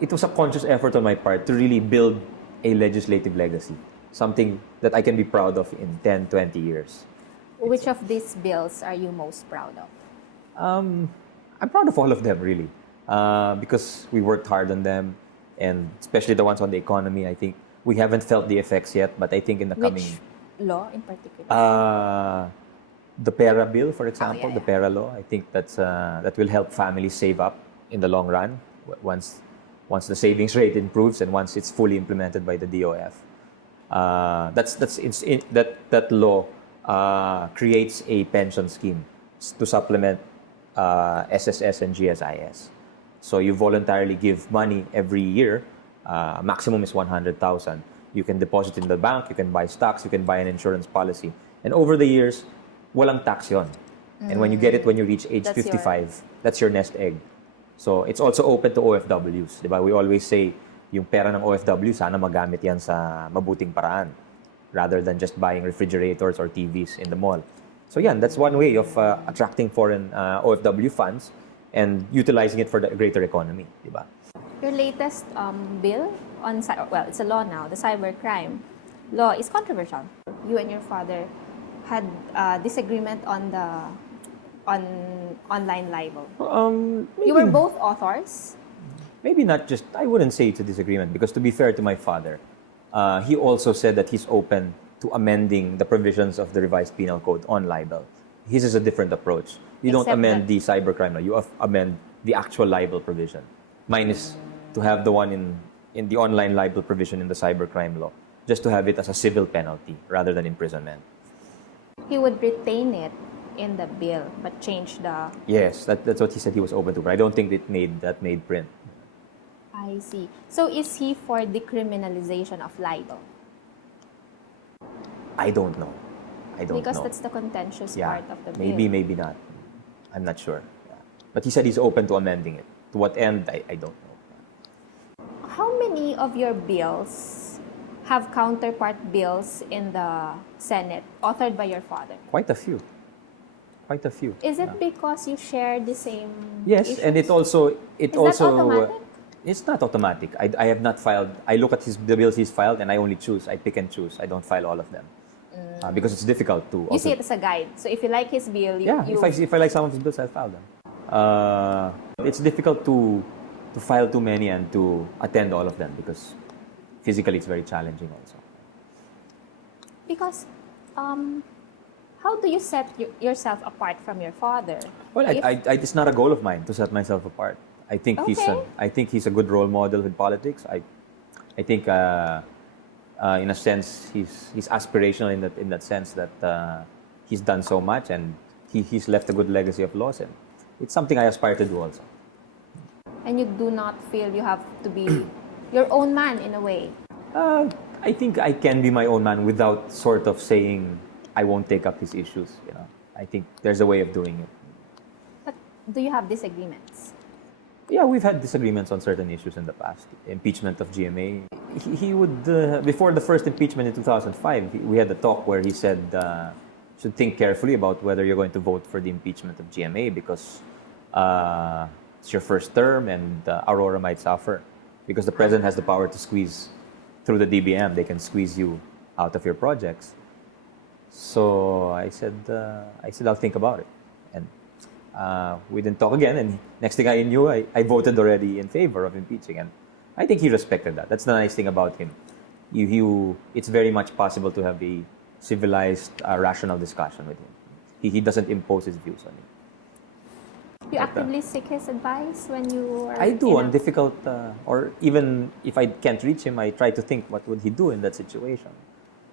It was a conscious effort on my part to really build a legislative legacy, something that I can be proud of in 10, 20 years. Which of these bills are you most proud of? I'm proud of all of them, really, because we worked hard on them, and especially the ones on the economy. I think we haven't felt the effects yet, but I think in the coming... Which law in particular? The PERA bill, for example, yeah. the PERA law. I think that will help families save up in the long run once the savings rate improves and once it's fully implemented by the DOF. That law creates a pension scheme to supplement SSS and GSIS. So you voluntarily give money every year. Maximum is 100,000. You can deposit in the bank, you can buy stocks, you can buy an insurance policy. And over the years, walang tax yon. And when you get it when you reach age 55, that's your nest egg. So it's also open to OFWs. Diba? We always say, yung pera ng OFW, sana magamit yan sa mabuting paraan rather than just buying refrigerators or TVs in the mall. So yeah, that's one way of attracting foreign OFW funds and utilizing it for the greater economy. Diba? Your latest bill on, well, it's a law now, the cybercrime law is controversial. You and your father had disagreement on online libel. You were both authors? Maybe not just, I wouldn't say it's a disagreement because to be fair to my father, he also said that he's open to amending the provisions of the revised penal code on libel. His is a different approach. You don't amend the cybercrime law, you amend the actual libel provision. Mine is to have the one in the online libel provision in the cybercrime law, just to have it as a civil penalty rather than imprisonment. He would retain it in the bill, but change the... Yes, that's what he said he was open to, but I don't think that made print. I see. So is he for decriminalization of libel? I don't know. Because that's the contentious part of the bill. Maybe not. I'm not sure. Yeah. But he said he's open to amending it. To what end, I don't know. How many of your bills have counterpart bills in the Senate authored by your father? Quite a few. Is it because you share the same Yes, issues? and it also... Is that automatic? It's not automatic. I have not filed... I look at the bills he's filed and I only choose. I pick and choose. I don't file all of them. Because it's difficult to... You see it as a guide. So if you like his bill, if I like some of his bills, I'll file them. It's difficult to file too many and to attend all of them because physically it's very challenging also. Because how do you set yourself apart from your father? Well, it's not a goal of mine to set myself apart. I think he's a good role model in politics. I think in a sense he's aspirational in that sense that he's done so much and he's left a good legacy of laws, and it's something I aspire to do also. And you do not feel you have to be your own man in a way? I think I can be my own man without sort of saying I won't take up his issues. You know, I think there's a way of doing it. But do you have disagreements? Yeah, we've had disagreements on certain issues in the past. Impeachment of GMA. He would, before the first impeachment in 2005, we had a talk where he said, should think carefully about whether you're going to vote for the impeachment of GMA because it's your first term and Aurora might suffer. Because the president has the power to squeeze through the DBM. They can squeeze you out of your projects. So I said I'll think about it. And we didn't talk again, and next thing I knew, I voted already in favor of impeaching, and I think he respected that. That's the nice thing about him. It's very much possible to have a civilized, rational discussion with him. He doesn't impose his views on you. You actively seek his advice when you are... I do on difficult, or even if I can't reach him, I try to think what would he do in that situation.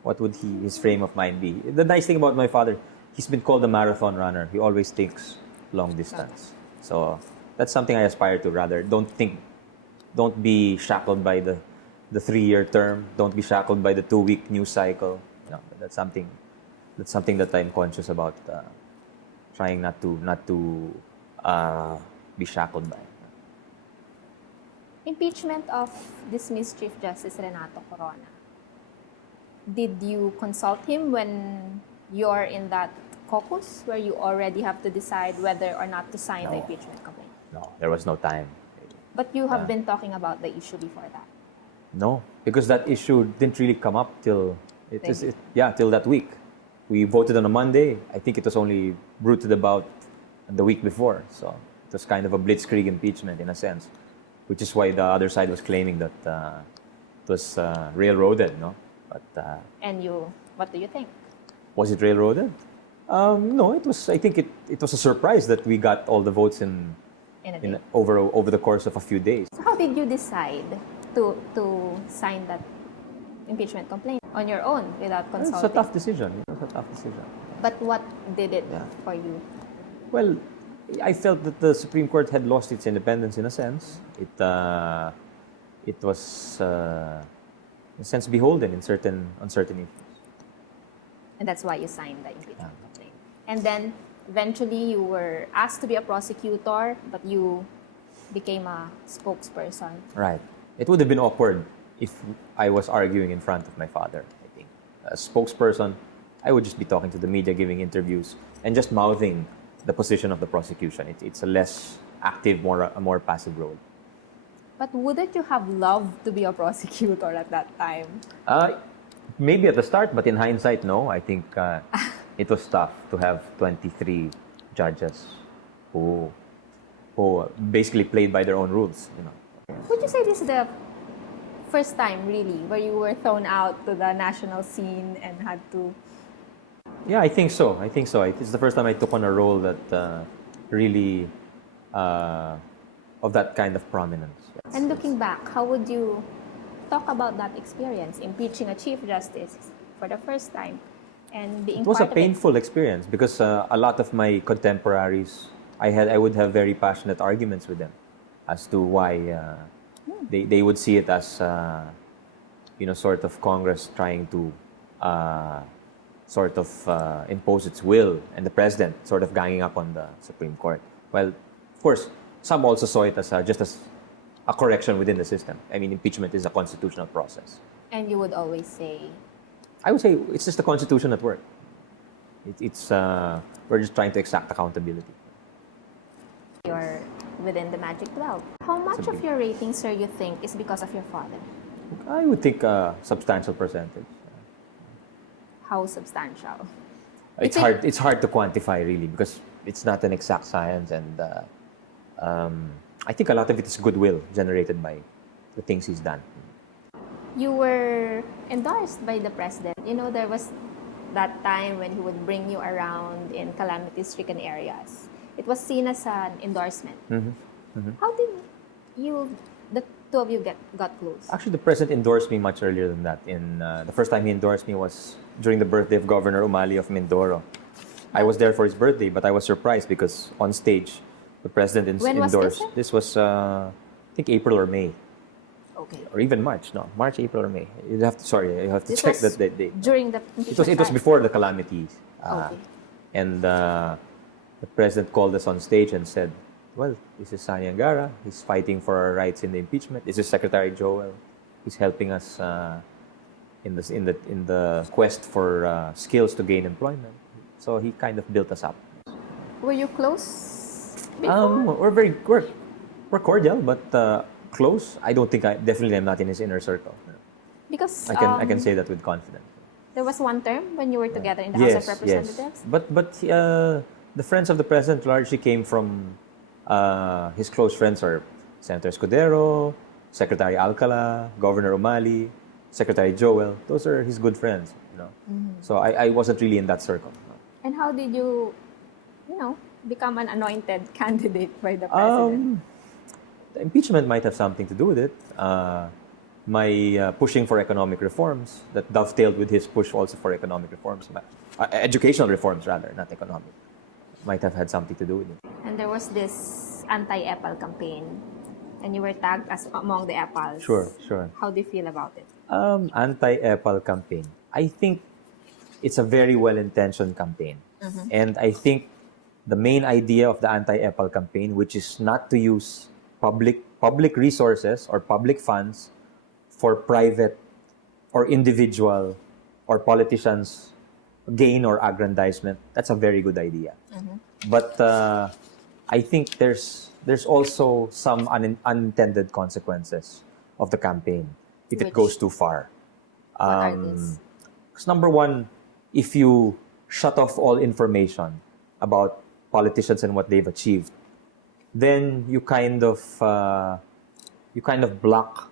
What would his frame of mind be? The nice thing about my father, he's been called a marathon runner. He always thinks long distance. So that's something I aspire to rather. Don't be shackled by the 3-year term. Don't be shackled by the 2-week news cycle. You know, that's something that I'm conscious about. Trying not to be shackled by. Impeachment of dismissed Chief Justice Renato Corona. Did you consult him when you're in that caucus where you already have to decide whether or not to sign the impeachment complaint? No, there was no time. But you have been talking about the issue before that. No, because that issue didn't really come up till Really? till that week. We voted on a Monday. I think it was only bruited about the week before. So it was kind of a blitzkrieg impeachment in a sense, which is why the other side was claiming that it was railroaded. No, but And what do you think? was it railroaded? No, it was. I think it was a surprise that we got all the votes in In a day. over the course of a few days. So how did you decide to sign that impeachment complaint on your own without It's a consulting? tough decision. It was a tough decision. But what did it Yeah. for you? Well, I felt that the Supreme Court had lost its independence in a sense. It was in a sense beholden on certain issues. And that's why you signed the impeachment complaint. And then eventually you were asked to be a prosecutor, but you became a spokesperson. Right. It would have been awkward if I was arguing in front of my father. I think as spokesperson, I would just be talking to the media, giving interviews, and just mouthing the position of the prosecution. It's a less active, a more passive role. But wouldn't you have loved to be a prosecutor at that time? Maybe at the start, but in hindsight, no. I think it was tough to have 23 judges who basically played by their own rules. You know. Would you say this is the first time, really, where you were thrown out to the national scene and had to... Yeah, I think so. It's the first time I took on a role that really of that kind of prominence. Yes, And looking back, how would you talk about that experience, impeaching a Chief Justice for the first time and being it was a part of it? painful experience because a lot of my contemporaries, I would have very passionate arguments with them as to why they would see it as sort of Congress trying to sort of impose its will and the president sort of ganging up on the Supreme Court. Well, of course, some also saw it as just as a correction within the system. I mean, impeachment is a constitutional process. And you would always say, I would say it's just the Constitution at work. We're just trying to exact accountability. you're within the magic 12. How much of your ratings, sir, you think is because of your father? I would think a substantial percentage. How substantial? It's hard. It's hard to quantify really because it's not an exact science, and I think a lot of it is goodwill generated by the things he's done. You were endorsed by the president. You know, there was that time when he would bring you around in calamity-stricken areas. It was seen as an endorsement. How did the two of you got close? Actually, the president endorsed me much earlier than that. The first time he endorsed me was during the birthday of Governor Umali of Mindoro. I was there for his birthday, but I was surprised because on stage, the president When was endorsed. this? This was, I think, April or May. Okay. Or even March. No, March, April, or May. You have to This check was that date. During the It was time. before the calamities. Okay. And the president called us on stage and said, "Well, this is Sonny Angara. He's fighting for our rights in the impeachment. This is Secretary Joel. He's helping us in the quest for skills to gain employment." So he kind of built us up. Were you close before? We're cordial, but close. I don't think definitely I'm not in his inner circle. Because I can say that with confidence. there was one term when you were together in the House of Representatives. But the friends of the president largely came from his close friends are Senator Escudero, Secretary Alcala, Governor Umali, Secretary Joel. Those are his good friends, you know. So I wasn't really in that circle. And how did you become an anointed candidate by the president? The impeachment might have something to do with it. My pushing for economic reforms that dovetailed with his push also for economic reforms, educational reforms rather, not economic, might have had something to do with it. And there was this anti-EPAL campaign, and you were tagged as among the EPALs. Sure. How do you feel about it? Anti-EPAL campaign. I think it's a very well-intentioned campaign. And I think the main idea of the anti-EPAL campaign, which is not to use public resources or public funds for private or individual or politicians' gain or aggrandizement, that's a very good idea. But I think there's there's also some unintended consequences of the campaign if it Which? goes too far. What are these? Because number one, if you shut off all information about politicians and what they've achieved, then you kind of block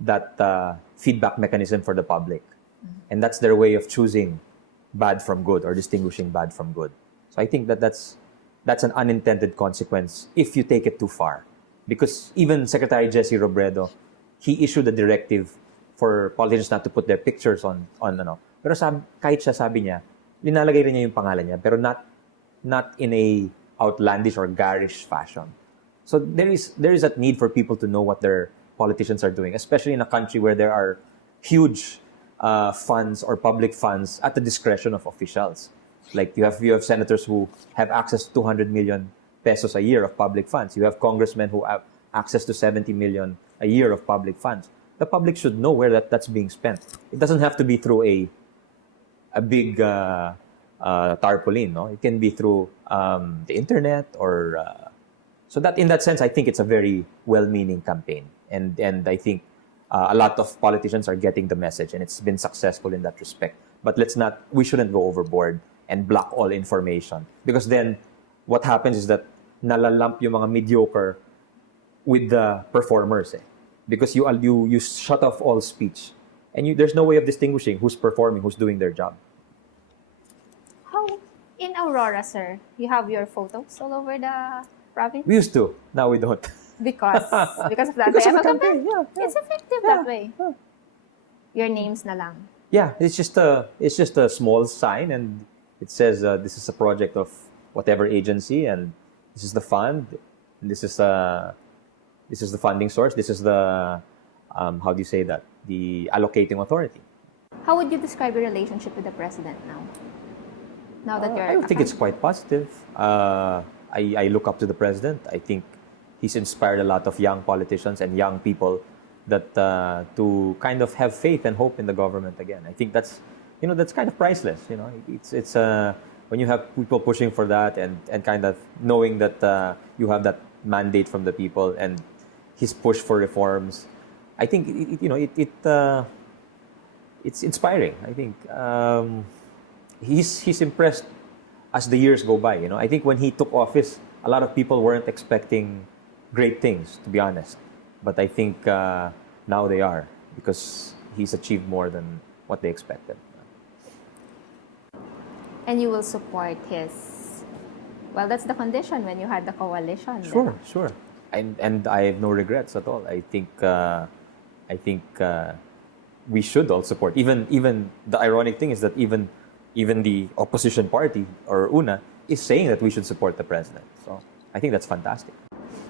that feedback mechanism for the public, and that's their way of choosing bad from good or distinguishing bad from good. So I think that's an unintended consequence if you take it too far, because even Secretary Jesse Robredo, he issued a directive for politicians not to put their pictures on pero kahit siya sabi niya, linalagay rin niya yung pangalan niya, pero not in a outlandish or garish fashion. So there is that need for people to know what their politicians are doing, especially in a country where there are huge funds or public funds at the discretion of officials. Like you have senators who have access to 200 million pesos a year of public funds. You have congressmen who have access to 70 million a year of public funds. The public should know where that's being spent. It doesn't have to be through a big tarpaulin, no? It can be through the internet or so that in that sense, I think it's a very well-meaning campaign, and I think a lot of politicians are getting the message, and it's been successful in that respect. But we shouldn't go overboard and block all information, because then what happens is that nalalump yung mga mediocre with the performers, because you shut off all speech, and there's no way of distinguishing who's performing, who's doing their job. How in Aurora, sir, you have your photos all over the province? We used to, now we don't. Because of that Because way of of the a campaign. campaign, yeah. It's effective that way. Your names na lang. Yeah, it's just a small sign, and it says this is a project of whatever agency, and this is the fund, and this is the funding source, this is the how do you say that, the allocating authority. How would you describe your relationship with the president now? Now that you're I think it's quite positive. I look up to the president. I think he's inspired a lot of young politicians and young people that to kind of have faith and hope in the government again. I think that's kind of priceless. It's when you have people pushing for that and kind of knowing that you have that mandate from the people and his push for reforms. I think it's inspiring. I think he's impressed as the years go by. I think when he took office, a lot of people weren't expecting great things, to be honest. But I think now they are, because he's achieved more than what they expected. And you will support his. Well, that's the condition when you had the coalition. Sure. And I have no regrets at all. I think we should all support. Even the ironic thing is that even the opposition party or UNA is saying that we should support the president. So I think that's fantastic.